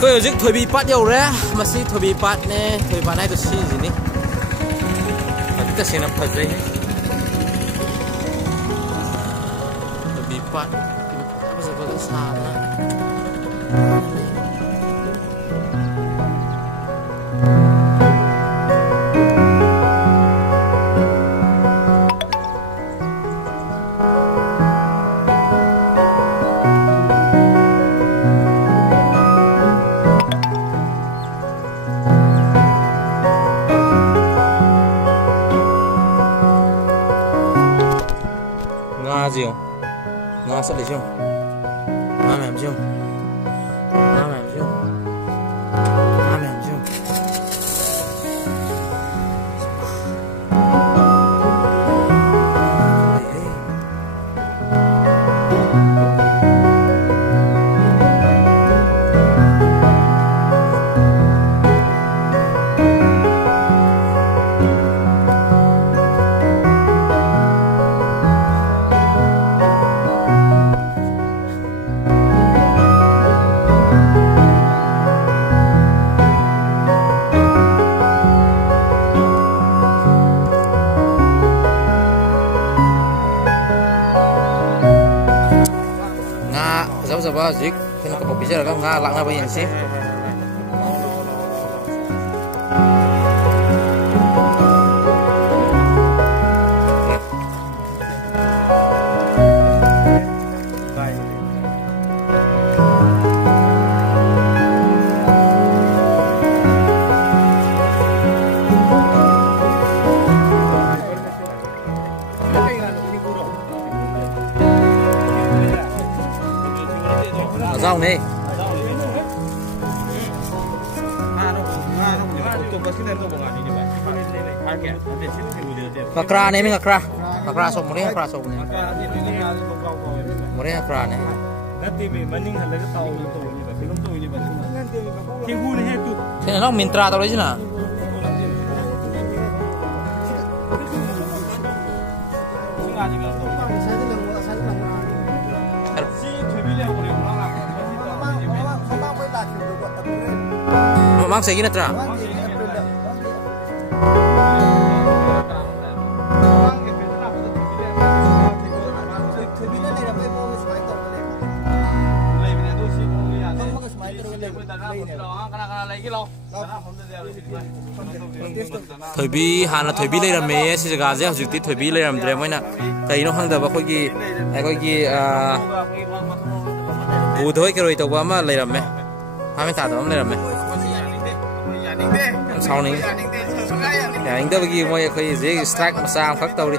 Tôi ở dưới Thôi Bi Pat dầu ra mà xí Thôi Bi Pat nè, Thôi Bi Pat này tôi xí gì nè, và chúng ta sẽ làm thật đấy. Thôi Bi Pat, bây giờ có cái xa nữa. Gì không? Nga sẽ lấy chưa? Nga mềm chưa? Nga mềm chưa? Nga mềm chưa? Coba Zik, kena ke bicara kan ngalak apa yang sih? Rau này. Ngakra này, ngakra. Ngakra sok murni, ngakra sok này. Murni ngakra này. Thế nó mintra tao đấy chứ nào? Mang segi na tra. Thôi Bi hana Thôi Bi lấy làm mẹ xí gà dễ học trực tiếp Thôi Bi lấy làm đẹp mới nè. Thấy nó hăng đập vào coi gì bù thôi cái rồi tàu quá mà lấy làm mẹ. Hai mươi tạ đó lấy làm mẹ. Sau này anh ta bây giờ mọi người dễ strike mà sang phát tàu đi.